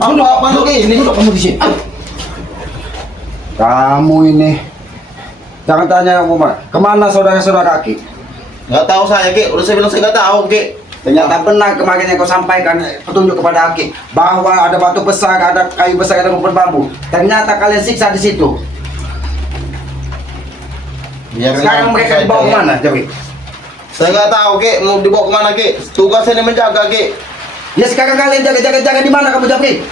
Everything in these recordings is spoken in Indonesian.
Apa lu ini? Duduk kamu di sini. Kamu ini jangan tanya aku kemana saudara-saudara Aki? Nggak tahu saya, Ki. Udah saya bilang saya nggak tahu, Ki. Ternyata benar kemarin yang kau sampaikan petunjuk kepada Aki bahwa ada batu besar, ada kayu besar, ada rumput bambu. Ternyata kalian siksa di situ. Sekarang mereka dibawa kemana, Jabri? Saya nggak tahu, Ki. Mau dibawa kemana, Ki? Tugasnya ini menjaga, Ki. Ya sekarang kalian jaga di mana kamu, Jabri?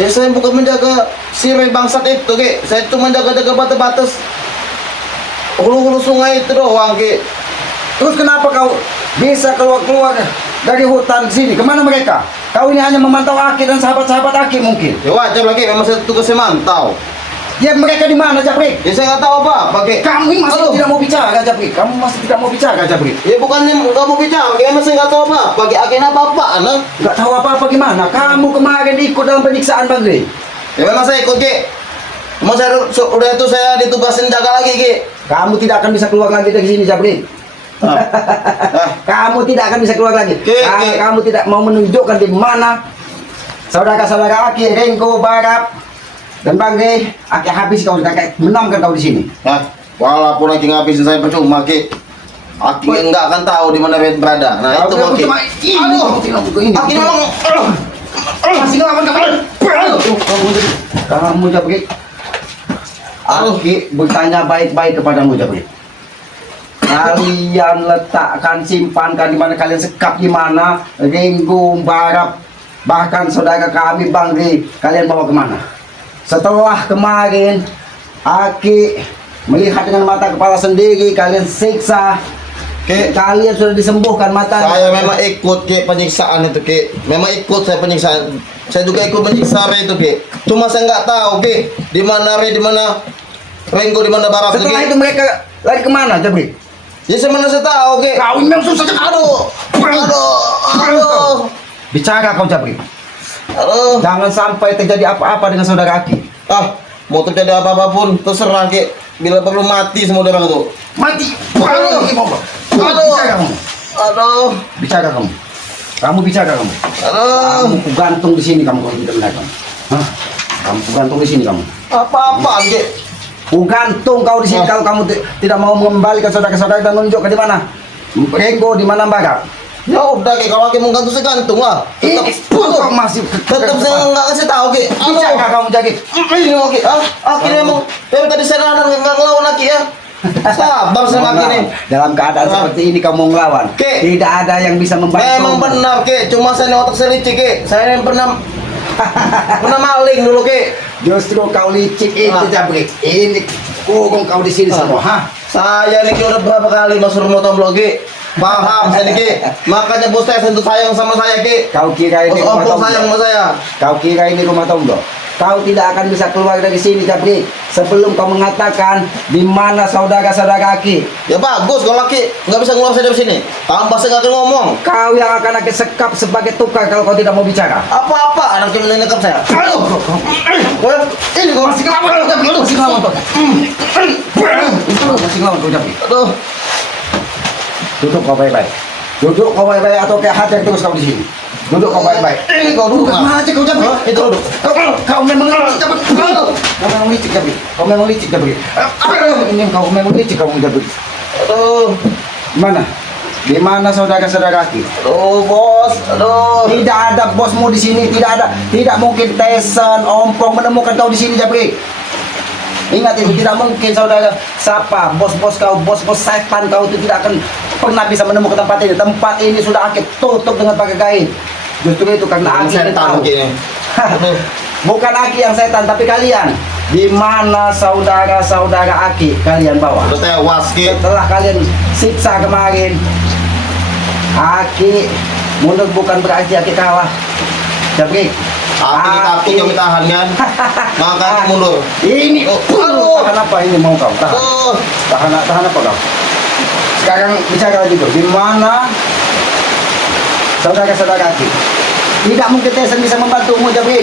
Ya saya bukan menjaga si Ray bangsat itu, Ki. Saya cuma jaga-jaga batas-batas hulu-hulu sungai itu doang, Ki. Terus kenapa kau bisa keluar dari hutan sini? Kemana mereka? Kau ini hanya memantau Aki dan sahabat-sahabat Aki mungkin. Ya wajar lagi, memang saya tugasnya mantau. Ya mereka di mana, Jabri? Ya saya nggak tahu apa, Ki. Kamu masih tidak mau bicara, Jabri. Kamu masih tidak mau bicara, Jabri. Ya bukannya nggak mau bicara, Ki. Emang saya nggak tahu apa. Bagi agen apa-apaan, nah. Nggak tahu apa-apa gimana? Kamu kemarin ikut dalam penyiksaan, Bang Gri. Ya memang saya ikut, Ki. Emang saya udah itu saya ditugasin jaga lagi, Ki. Kamu tidak akan bisa keluar lagi dari sini, Jabri. Kamu tidak akan bisa keluar lagi. Kalau kamu tidak mau menunjukkan di mana saudara-saudara Aki, Rengko, Barap, dan Bang Gri, Aki habis kau, kakek menangkan kau di sini. Nah, walaupun Aki ngabisin saya percuma, Ki. Aki nggak akan tahu di mana Red berada. Nah, itu Ki. Aduh, Aki memang masih ngelawan kamu, Jabri. Aki bertanya baik-baik kepadamu, Jabri. Kalian letakkan, simpankan di mana, kalian sekap di mana, Renggo, Barap, bahkan saudara kami Bang Gri, kalian bawa kemana? Setelah kemarin Aki melihat dengan mata kepala sendiri, kalian siksa, kalian sudah disembuhkan mata. Saya memang ikut, Ki, penyiksaan itu, Ki. Memang ikut saya penyiksaan. Saya juga ikut menyiksa Ray itu, Ki. Cuma saya nggak tahu, Ki, di mana Ray, di mana Renggo, di mana Barap. Setelah itu mereka lari kemana, Jabri? Ya mana saya tahu, Ki. Kau memang susah. Aduh. Bicara kau, Jabri. Aduh. Jangan sampai terjadi apa-apa dengan saudara Aki. Mau terjadi apa-apa pun terserah, Ki. Bila perlu mati semua orang itu. Mati. Bicara kamu. Kamu bicara kamu. Kamu gantung di sini kamu kalau tidak mendagang. Kamu gantung di sini kamu. Apa-apaan, Ki? Gantung kau di sini kalau kamu tidak mau mengembalikan saudara-saudara dan menunjukkan di mana Renggo, di mana Barap. Ya udah, Ki, kalau Ki mau gantung saya gantung lah. Tetap masih tetap saya nggak kasih tahu, Ki. Bicara kamu, Jaki. Ini mau, Ki. Akhirnya emang dari tadi saya nggak ngelawan lagi ya. Sabar sama Ki nih. Dalam keadaan seperti ini kamu mau ngelawan. Tidak ada yang bisa membantu. Memang benar, Ki. Cuma saya otak saya licik, Ki. Saya yang pernah maling dulu, Ki. Justru kau licik itu, Jabri. Ini kurung kau di sini semua. Saya nih, Ki, udah berapa kali masuk rumah tombol, Ki. Paham saya nih, Ki. Makanya bos saya tentu sayang sama saya, Ki. Kau kira ini rumah tombol? Sayang sama saya. Kau kira ini rumah tombol? Kau tidak akan bisa keluar dari sini, Jabri, sebelum kau mengatakan di mana saudara-saudara Aki. Ya bagus kalau Aki nggak bisa keluar dari sini. Tambah saya nggak akan ngomong. Kau yang akan Aki sekap sebagai tukar kalau kau tidak mau bicara. Apa-apa anak yang menangkap saya. Aduh. Ini kau masih ngelawan, Masih ngelawan kau. Masih ngelawan kau, Jabri. Aduh. Duduk kau baik-baik. Duduk kau baik-baik atau kayak hajar terus kau di sini. Duduk kau baik-baik. Ini kau duduk. Mana kau, Jabri? Itu duduk. Kau memang licik, Jabri. Kau memang licik, Jabri. Kau memang licik, Jabri. Ini kau memang licik, kamu, Jabri. Aduh. Mana? Di mana saudara-saudara Aki? Aduh, bos. Aduh. Tidak ada bosmu di sini, tidak ada. Tidak mungkin Tyson, Ompong menemukan kau di sini, Jabri. Ingat itu, tidak mungkin saudara siapa bos-bos kau, bos-bos setan kau itu tidak akan pernah bisa menemukan tempat ini. Tempat ini sudah Aki tutup dengan pakai kain. Justru itu karena Aki yang tahu. Bukan Aki yang setan, tapi kalian. Di mana saudara-saudara Aki kalian bawa? Udah tewas, Ki. Setelah kalian siksa kemarin, Aki mundur bukan berarti Aki kalah. Jabri, Aki takut kami tahan kan? Maka Aki mundur. Ini, tahan apa ini mau kau? Tahan apa kau? Sekarang bicara lagi tuh, di mana saudara-saudara Aki? Tidak mungkin Tyson bisa membantumu, Jabri.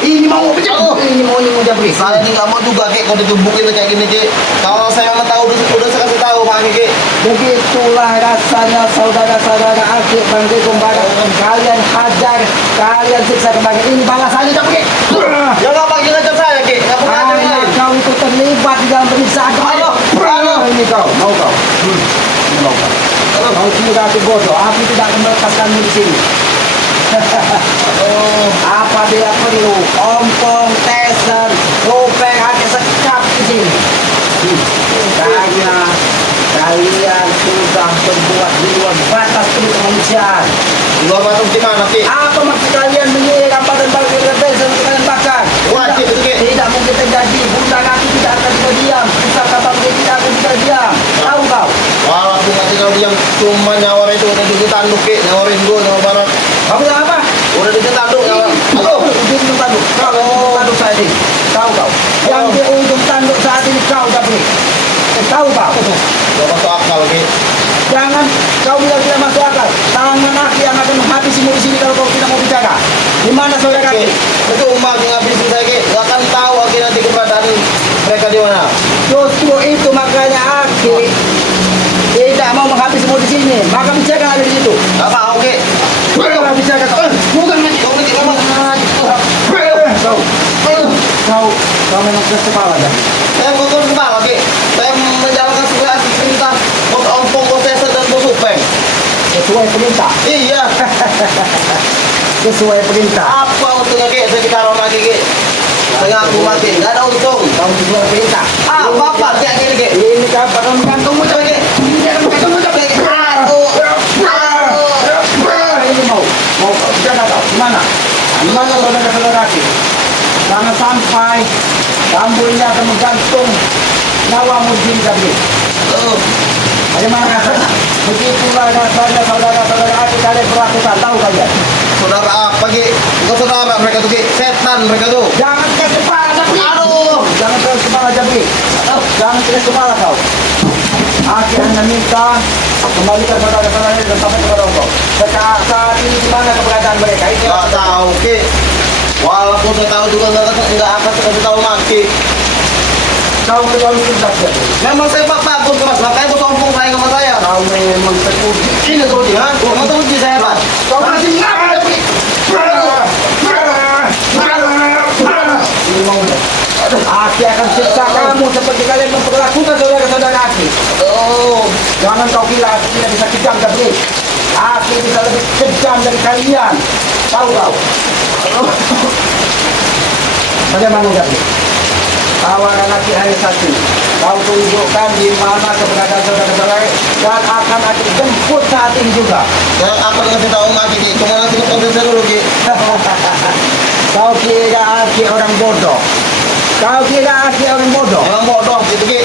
Ini mau bicara. Ini mau Jabri. Saya ini nggak mau juga, Ki, kalau digebukin kayak gini, Ki. Kalau saya memang tahu, udah saya kasih tahu, Pak Ki. Begitulah rasanya saudara-saudara Aki, Bang Gri, Barap. Kalian hajar, kalian siksa kembali. Ini balasannya, Jabri. juga aku bodoh. Aku tidak akan melepaskanmu di sini. Apa dia perlu? Ompong, teser, topeng, ada sekap di sini. Karena kalian sudah berbuat di luar batas kemanusiaan. Luar batas gimana, Ki? Apa maksud kalian menyihir apa dan bagi berbeza untuk kalian bakar? Wajib itu, Ki. Tidak mungkin terjadi. Bunda kaki tidak akan bisa diam. Pusat kapal tidak akan bisa diam. Tahu kau? Walaupun nggak tinggal diam, cuma nyawar itu udah ditanduk, Ki. Nyawarin gue, nyawar barat. Kamu bilang apa? Udah ditanduk, nyawar. Halo, ujung tanduk. Kau ujung tanduk saat ini. Tahu kau? Yang di ujung tanduk saat ini kau Jabri. Tahu kau? Gak masuk akal, Ki. Jangan kau bilang tidak masuk akal. Tangan aki yang akan menghabisimu di sini kalau kau tidak mau bicara. Di mana saudara Ki, kaki? itu umat yang ngabisin saya, Ki. Gak akan tahu, Ki, nanti keberadaan mereka di mana. Justru itu makanya aki tidak mau menghabisimu di sini. Maka bicara ada di situ. Gak mau, Ki. Bicara bicara kau. Bukan, Ki. Kau, Ki, ngomong. Kau memang keras kepala ya. Saya bukan kepala, Ki. Saya menjalankan sesuai perintah bos ompong, bos teser, dan bos upeng. Sesuai perintah. Iya. Sesuai perintah. Apa untungnya, Ki? Saya ditaruh lagi, Ki. Saya ngaku mati. Gak ada untung. Kau sesuai perintah. Apa kayak gini, Ki? Ini kau bakal mengantungmu Coba, Ki. Ini akan mengantungmu Coba, Ki. Aduh. Ini mau bicara kau. Gimana? Gimana saudara-saudara kaki? Jangan sampai kamu ini akan menggantung nyawamu di sini tadi. Bagaimana? Begitulah rasanya saudara-saudara kaki kalian perlakukan. Tahu kalian? Saudara apa, Ki? Bukan saudara mereka tuh, Ki. Setan mereka tuh. Jangan keras kepala Jabri. Aduh. Jangan keras kepala Jabri. Jangan keras kepala kau. Aki hanya minta kembalikan saudara-saudara dan sampai kepada engkau. Saat ini di mana keberadaan mereka? Ini Gak tahu, Ki. Walaupun saya tahu juga nggak akan kasih tahu mati. kau tahu itu saja. Memang saya bagus keras, makanya bos ompong saya sama saya. Kau memang terpuji. Ini tuh dia, memang teruji saya, Pak. Kau masih ngapa Jabri? Ini mau Aki akan siksa kamu seperti kalian memperlakukan saudara-saudara Aki. Jangan kau kira Aki tidak bisa kejam Jabri. Aki bisa lebih kejam dari kalian. Tahu kau? Bagaimana Jabri? Tawaran Aki hanya satu. Kau tunjukkan di mana keberadaan saudara-saudara dan akan Aki jemput saat ini juga. Saya akan ngasih tahu lagi, Ki. Cuma nanti saya dulu, Ki. Kau kira Aki orang bodoh. Kau kira Aki orang bodoh. Memang bodoh, gitu, Ki.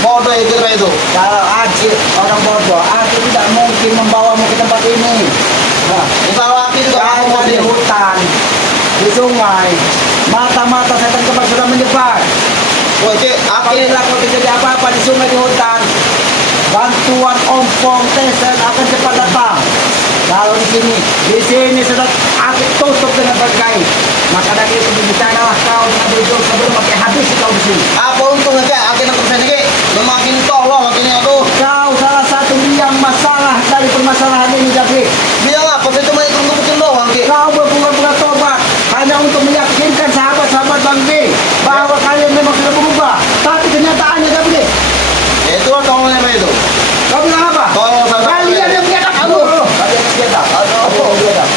Bodoh itu kira itu. Kalau Aki orang bodoh, Aki tidak mungkin membawamu ke tempat ini. Nah, Kalau Aki juga aku mau di dia. hutan, di sungai, mata-mata setan kembar sudah menyebar. Wah, Ki, Aki. Apabila kau terjadi apa-apa di sungai di hutan, bantuan ompong teser akan cepat datang. Kalau di sini sudah Aki tutup dengan berkait. Maka dari itu berbicaralah kau dengan jujur sebelum pakai habis kau di sini. Apa untungnya, Ki? Aki nak persen, Ki. Makin tolong akhirnya, aduh. Kau salah satu yang masalah dari permasalahan ini, Jabri. Dia ngapa? Saya cuma ikut ngebukin doang, Ki. Kau berpura-pura tobat hanya untuk meyakinkan sahabat-sahabat Bang B bahwa kalian memang sudah berubah. Tapi kenyataannya, Jabri, Ya, itu lah tolongnya apa itu? kau bilang apa? Tolong sama Kalian yang biadab. Aduh, kalian yang biadab. Kalian yang biadab.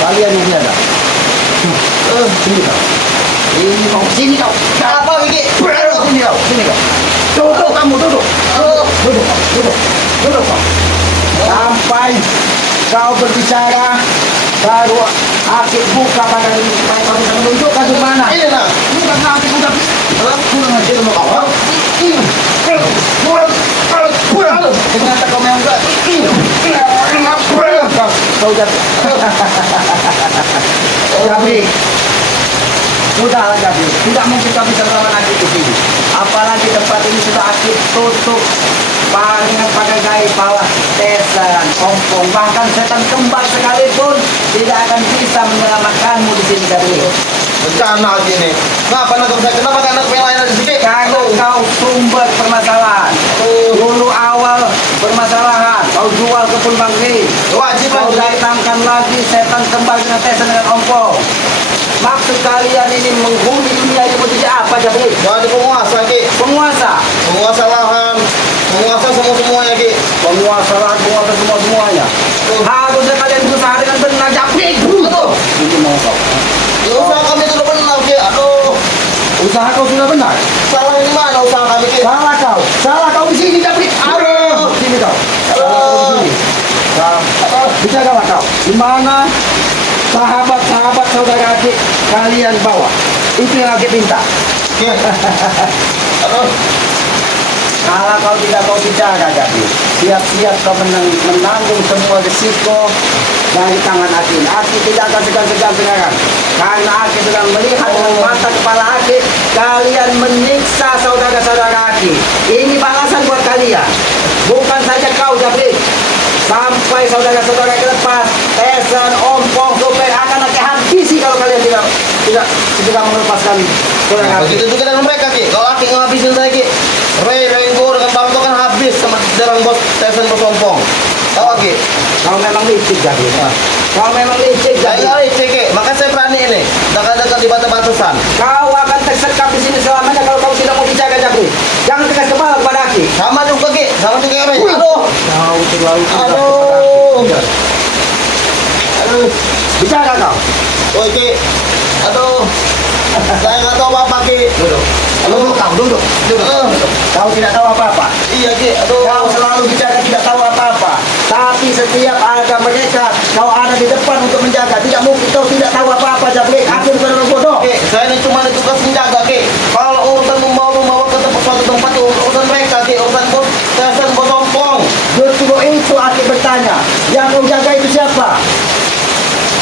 Kalian yang biadab. Sini kau. Ini kau. Sini kau. Apa, Ki? Sini kau. Sini kau. Duduk kamu, duduk. Duduk kau. Duduk. Duduk kau. Sampai kau berbicara, baru Aki buka pada ini supaya kau bisa menunjukkan di mana. Ini lah. Bukan Aki buka. Kurang ajar sama kau. Ternyata kau memang enggak. Kau jadi. Jabri. Sudah Jabri. Tidak mungkin kau bisa melawan Aki di sini. Apalagi tempat ini sudah Aki tutup dengan pakai gaya bawah tesan, ompong, bahkan setan kembar sekalipun tidak akan bisa menyelamatkanmu di sini Jabri. Bencana gini. Kenapa kan anak yang lain ada di sini? Karena kau sumber permasalahan. Dulu awal permasalahan, kau jual ke Bang Ri. Wajib Kau lagi. datangkan lagi setan kembali dengan tesan dengan ompong. Maksud kalian ini menghuni dunia ini mau jadi apa Jabri? Jadi penguasa, Ki. Penguasa. Penguasa lahan. Penguasa semua-semuanya, Ki. Penguasa salah gua ke semua-semuanya. Harusnya kalian berusaha dengan benar, Japri. Aduh. Ini mau kau. Ya, usaha kami itu udah benar, Ki. Aduh. Usaha kau sudah benar. Salah di mana usaha kami, Ki? Salah kau di sini, Japri. Aduh, sini kau. Salah kau di sini. Bicaralah kau. Di mana sahabat-sahabat saudara adik kalian bawa? Itu yang aku minta. Ki. Aduh. Kalau kau tidak mau bicara, jadi siap-siap kau menanggung semua risiko dari tangan Aki. Aki tidak akan segan-segan sekarang. Karena Aki sedang melihat dengan mata kepala Aki, kalian menyiksa saudara-saudara Aki. Ini balasan buat kalian. Bukan saja kau, Jabri. Sampai saudara-saudara ke lepas, Teson, Ompong, Super akan Aki habisi kalau kalian tidak segera melepaskan saudara Aki. Begitu juga dengan mereka, Ki. Kalau Aki ngabisin saya, Ki. Rengo dengan Bang itu kan habis sama jarang bos Teson bos Ompong. Tahu, Ki? Kau memang licik, Jabri. Kau memang licik, Saya Jabri. nggak licik, Ki. Makanya saya berani ini. Dekat-dekat di batasan. Kau akan tersekap di sini selamanya kalau kau tidak mau bicara, Jabri. Jangan keras kepala kepada Aki. Sama juga, Ki. Sama juga, Ki. Aduh. Kau terlalu keras Aduh. kepada Aki. Aduh, bicara kau. Woi, Ki. Aduh. Saya nggak tahu apa, Ki. Duduk. Duduk kau, duduk. Kau tidak tahu apa-apa. Iya, Ki. Aduh. Kau selalu bicara tidak tahu apa-apa. Tapi setiap ada mereka, kau ada di depan untuk menjaga. Tidak mungkin kau tidak tahu apa-apa, Jabri. Aku bukan orang bodoh. Ki, saya ini cuma tugas menjaga, Ki. Kalau urusan membawa ke suatu tempat itu urusan mereka, Ki. Urusan bos Teson bos Ompong. Justru itu Aki bertanya. Yang kau jaga itu siapa?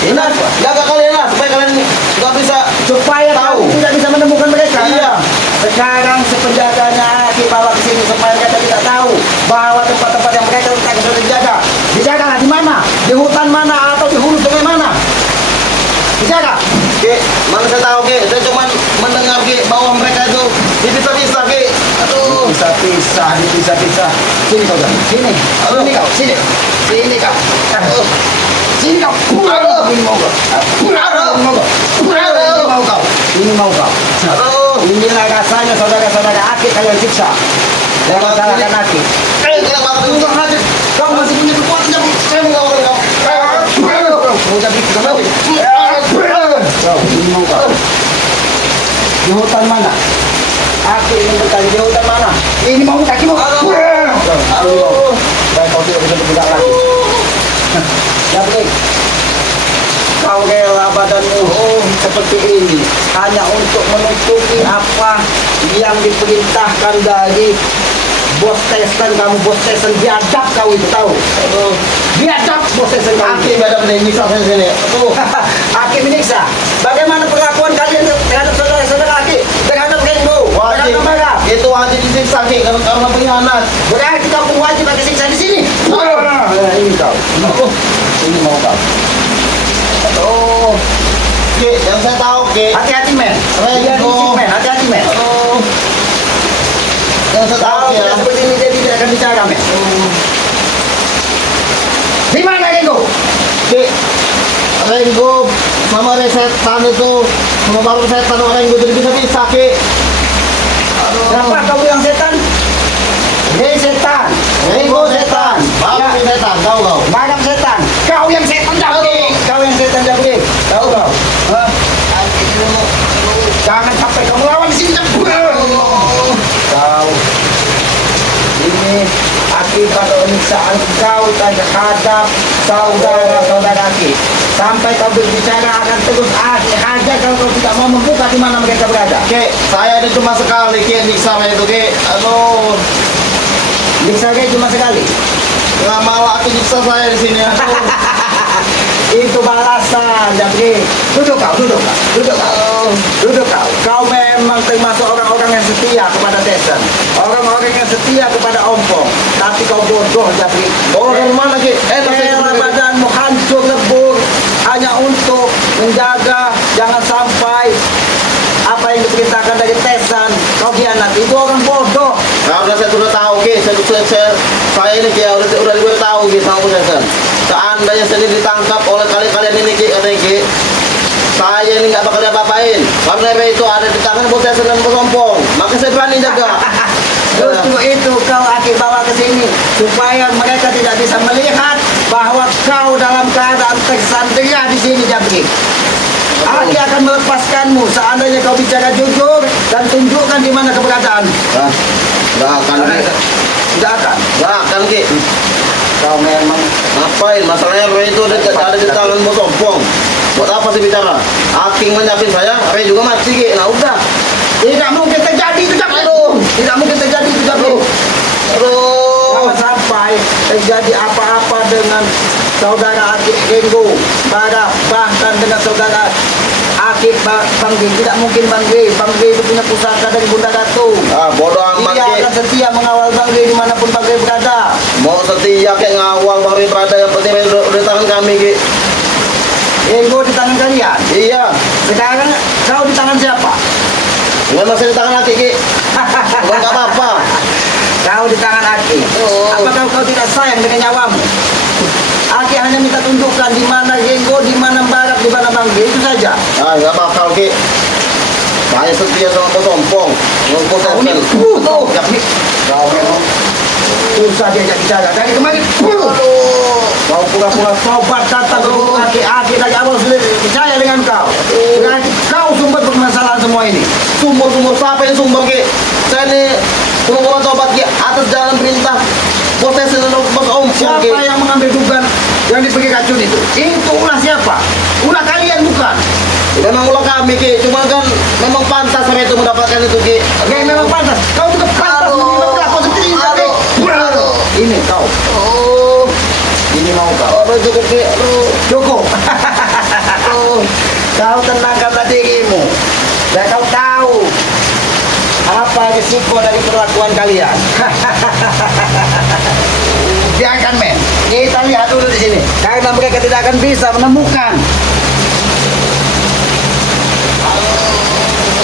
Ini jaga kalian lah supaya kalian nggak bisa Supaya tahu. kau tidak bisa menemukan mereka. Iya. Sekarang sepenjaganya Aki bawa ke sini supaya mereka tidak tahu bahwa tempat-tempat yang mereka letakkan sudah dijaga. Dijagalah di mana? Di hutan mana atau di hulu sungai mana? Dijaga. Ki, mana saya tahu, Ki. Saya cuma mendengar, Ki, bahwa mereka itu dipisah-pisah, Ki. Aduh. Dipisah-pisah. Sini kau, Jabri. Sini. Sini kau. Sini. Sini kau. Aduh. Sini kau. Aduh. Ini mau kau. Aduh. Ini mau kau. Ini mau kau. Ini mau kau. Aduh. Inilah rasanya saudara-saudara Aki kalian siksa. Jangan salahkan Aki. Kenapa aku nggak hadir? Kau masih punya kekuatan, Jabri. Saya nggak mau kau. Kau Jabri, Jabri. Kau, ini mau kau. Di hutan mana? Aku ingin bertanya di hutan mana? Ini mau kaki mau. Aduh. Dan kau tidak bisa bergerak lagi. Jabri, kau rela badanmu seperti ini hanya untuk menutupi apa yang diperintahkan dari bos Teson. Kamu bos Teson biadab kau itu tahu. Aduh. Biadab bos Teson kau. Aki badan menyiksa saya sini. Aduh. Aki menyiksa. Bagaimana perlakuan kalian terhadap saudara-saudara Aki? Terhadap Rengo? Wajib. Terhadap mereka? Itu wajib disiksa, Ki, karena pengkhianat. Berarti kau pun wajib pakai siksa di sini. Ini kau. Ini mau kau. Aduh. Ki, yang saya tahu, Ki. Hati-hati men. Dia Rengo. licik men. Hati-hati men. Aduh. Yang saya tahu, Kalau Ki, ya. tidak seperti ini dia tidak akan bicara men. Di mana Rengo? Ki, Rengo sama resetan itu sama baru setan sama Rengo jadi bisa-bisa, Ki. Aduh. Kenapa kau bilang setan? Hei setan. Rengo setan. Baru Ya. setan, tahu kau? Madam setan. Kau yang setan Jabri. Kau yang setan Jabri. Tahu kau? Hah? Jangan sampai kamu lawan di sini. Kau ini akibat penyiksaan kau terhadap saudara-saudara Aki. Sampai kau berbicara akan terus hajar kalau kau tidak mau membuka di mana mereka berada. Ki, saya ini cuma sekali, Ki, nyiksa saya itu, Ki. Aduh. Nyiksa kayak cuma sekali. Nggak mau aku nyiksa saya di sini. Aduh. Itu balasan, Jabri. Duduk kau, duduk kau, duduk kau, duduk kau. Kau memang termasuk orang-orang yang setia kepada Teson, orang-orang yang setia kepada Ompong. Tapi kau bodoh, Jabri. Oh, dari mana, Ki? Rela badanmu hancur lebur hanya untuk menjaga jangan sampai apa yang diperintahkan dari Teson kau khianati. Itu orang bodoh. Nah, udah saya sudah tahu, Ki. Saya ini, Ki, udah diberitahu, Ki, sama Teson. Seandainya saya ini ditangkap oleh kalian ini, Ki, katanya, Ki, saya ini nggak bakal diapa-apain. Karena itu ada di tangan bos Teson dan bos Ompong. Maka saya berani jaga. Justru itu kau Aki Aki bawa ke sini supaya mereka tidak bisa melihat bahwa kau dalam keadaan tersandera di sini, Jabri. Aki akan melepaskanmu seandainya kau bicara jujur dan tunjukkan di mana keberadaan. Nggak akan, Ki. Tidak akan. Nggak akan, Ki. Kau memang Ngapain? Masalahnya Ray itu ada di tangan Bos Ompong. Buat apa sih bicara? Aking menyiapin saya, Ray juga mati, Ki. Nah udah. tidak mungkin terjadi itu, Jabri. Tidak mungkin terjadi itu, Jabri. Aduh. Jangan sampai terjadi apa-apa dengan saudara Akik Genggo, bahkan dengan saudara Akik Bang G. Tidak mungkin Bang G. Bang G itu punya pusaka dari Bunda Ratu. Ah, bodoh amat, Dia Ki. akan setia mengawal Bang G dimanapun Bang G berada. Mau setia kayak ngawal Bang Ray berada, yang penting Ray udah di tangan kami, Ki. Genggo di tangan kalian. Iya. Sekarang kau di tangan siapa? Memang saya di tangan Aki, Ki. Enggak apa-apa. Kau di tangan Aki. Oh. Apakah kau tidak sayang dengan nyawamu? Aki hanya minta tunjukkan di mana Genggo, di mana Barat, di mana Bang G. Itu saja. Ah, nggak bakal, Ki. Saya setia sama Bos Ompong. Bos Kau ini Ompong. tuh. Kau memang susah diajak bicara. Dari kemarin. Aduh. Kau pura-pura tobat datang ke Aki dari awal sudah percaya dengan kau. Berarti kau sumber permasalahan semua ini. Sumber siapa yang sumber, Ki? Saya ini pura-pura tobat, Ki, atas jalan perintah Bos Tesen dan Bos Ompong, Siapa Ki. yang mengambil dugaan yang diberi racun itu? Itu ulah siapa? Ulah kalian bukan? Memang ulah kami, Ki. Cuma kan memang pantas saya itu mendapatkan itu, Ki. Oke, memang pantas. Kau juga pantas menerima berapa sendiri. Aduh. Ini kau. Oh. Ini mau kau. Aduh, cukup, Ki. Aduh. Cukup. Aduh. Kau tenangkanlah dirimu. Dan kau tahu apa risiko dari perlakuan kalian. Biarkan men. Kita lihat dulu di sini. Karena mereka tidak akan bisa menemukan.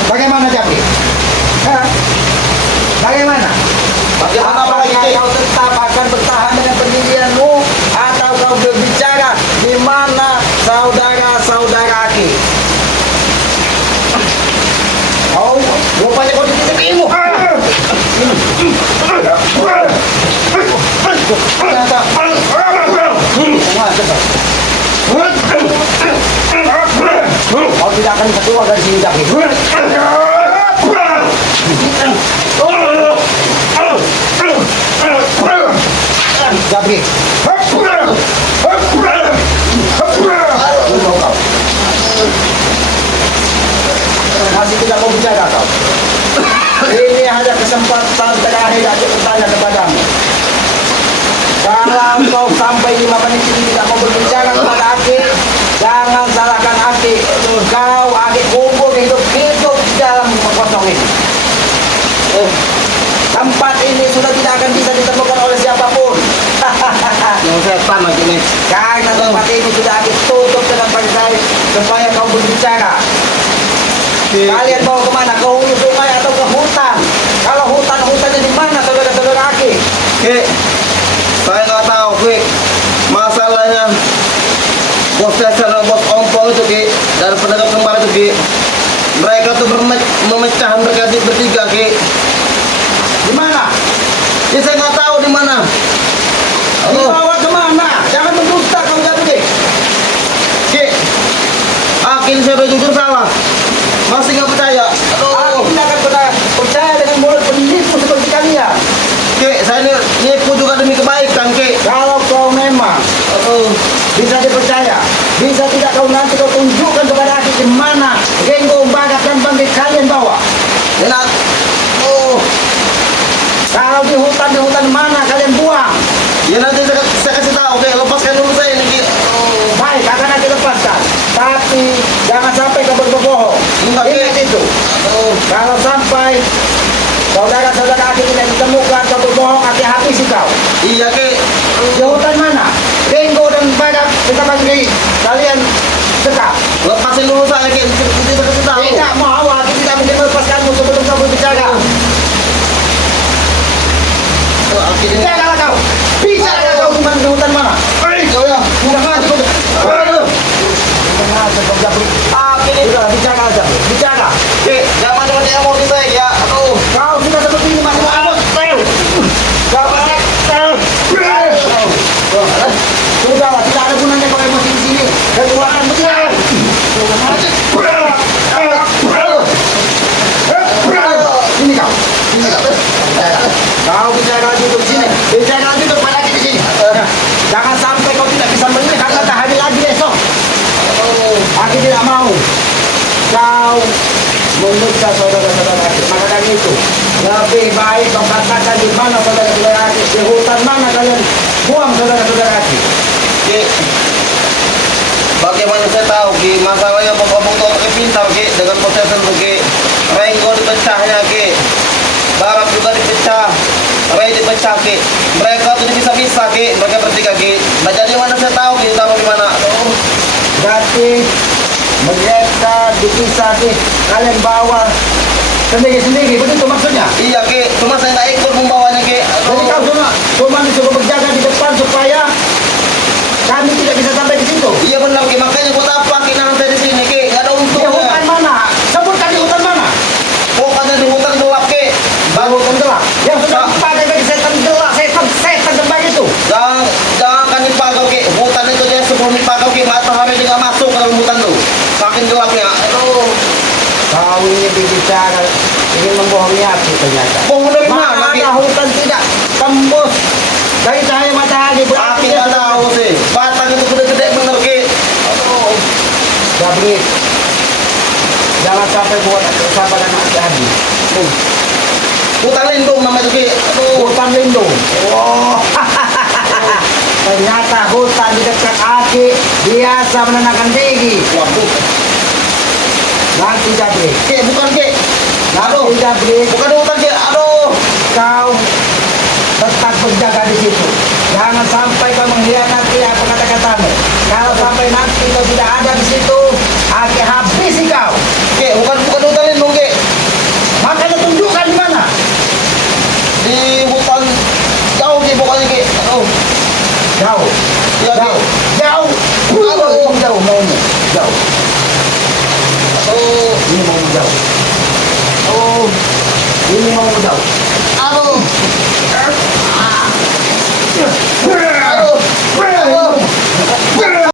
Bagaimana Jabri? Hah? Bagaimana? Bagaimana apa lagi, Ki? Kau tetap akan bertahan dengan pendirianmu atau kau berbicara di mana saudara-saudara Aki? Oh, rupanya kau dititip ilmu. Kau tidak akan bisa keluar dari sini, Jabri. Jabri, ini mau kau. Masih tidak mau bicara kau. Ini hanya kesempatan terakhir aku bertanya kepadamu. Kalau kau sampai 5 menit ini tidak mau berbicara kepada Aki, jangan salahkan Aki. Kau Aki kubur hidup-hidup di dalam rumah kosong ini. Tempat ini sudah tidak akan bisa ditemukan oleh siapapun. Yang setan lagi nih. Karena tempat ini sudah Aki tutup dengan pakai supaya kau berbicara. Kalian bawa kemana? Ke hulu sungai atau ke hutan? Kalau hutannya di mana saudara-saudara Aki? Ki, saya nggak tahu, Ki. Masalahnya Bos Tesen dan Bos Ompong itu, Ki, dan pedagang kembar itu, Ki, mereka tuh memecah mereka bertiga, Ki. Di mana? Ya saya nggak tahu di mana. Aduh, Dibawa kemana? Jangan mendusta kau Jabri. Ki, Akin saya udah jujur salah. Masih nggak percaya. Aku Aduh, tidak akan pernah percaya dengan mulut penipu seperti kalian. Ki, saya ini nipu juga demi kebaikan, Ki. Kalau kau memang Aduh, bisa dipercaya, bisa tidak kau nanti kau tunjukkan kepada Aki di mana Genggo, Bagat dan Bangkit kalian bawa. enak. Oh, Kalau di hutan mana kalian buang? ya nanti saya kasih tahu, Ki. Lepaskan dulu saya ini, Ki. Oh, Baik, akan nanti lepaskan. Tapi jangan sampai kau berbohong. Enggak, Ingat Ki. itu. aduh. Kalau sampai saudara-saudara Aki tidak ditemukan, kau berbohong, Aki habisi kau. Iya, Ki. Di hutan mana? Genggo dan Bagat kita bagi kalian dekat. Lepasin dulu saya, Ki. Nanti saya kasih tahu. Tidak mau, Aki tidak mungkin melepaskanmu sebelum kau berbicara. Oh, Akin ini. Bicara kau. Bicara kau di hutan mana? Kau ya. Sudah ngaji kau. Aduh. Sudah ngaji kau Jabri. Akin ini. Sudah bicara aja. Bicara. Ki, jangan dengan emosi saya, ya. Aduh. Kau sudah seperti ini masih mau. Kau Kau menyiksa saudara-saudara kita. Maka dari itu, lebih baik kau katakan di mana saudara-saudara kita, di hutan mana kalian buang saudara-saudara kita. Ki, bagaimana saya tahu Ki, masalahnya pokok-pokok itu pintar Ki, dengan proses itu Ki. Renggo dipecahnya Ki, barang juga dipecah, ray dipecah Ki. Mereka tuh bisa-bisa Ki, mereka bertiga Ki. Nah jadi mana saya tahu Ki, taruh di mana? Oh, Berarti mereka dipisah Ki. Kalian bawa sendiri-sendiri, begitu maksudnya? iya Ki, cuma saya nggak ikut membawanya Ki. Jadi kau cuma disuruh berjaga di depan supaya kami tidak bisa sampai di situ. Iya benar Ki, makanya buat apa Ki nanti di sini Ki? Nggak ada Di hutan untungnya. mana? Sebutkan di hutan mana? Pokoknya di hutan gelap Ki. Baru hutan gelap. Yang sudah dipakai bagi setan gelap, setan gembar itu. Jangan kan dipagau Ki. Hutan itu dia sebelum dipagau Ki, matahari dia nggak masuk ke dalam hutan tuh. Saking gelapnya. Aduh. Kau ini berbicara ingin membohongi aku ternyata. Bohong dari mana Ki? Mana hutan tidak tembus dari cahaya matahari Aki berarti nggak tahu sih. Batang itu gede-gede bener Ki. Aduh. Gabri, jangan sampai buat sahabat anak hati. Hutan lindung nama itu Ki. Aduh. Hutan lindung. Wow. Ternyata hutan di dekat Aki biasa menenangkan diri. Waduh. Nanti Gabri, Ki, bukan Ki. Aduh. nanti Gabri, Bukan hutan Ki. Aduh. kau tetap berjaga di situ. Jangan sampai kau mengkhianati apa kata-katamu. Kalau sampai nanti kau tidak ada di situ, Aki habisi kau. Ki, bukan hutan lindung Ki. Makanya tunjukkan di mana. Di hutan jauh Ki pokoknya Ki. Aduh. Jauh, Iya Ki. jauh, jauh. Aduh. Jauh maunya, jauh. Aduh. Ini mau jauh. Oh, ini mau jauh. Aduh.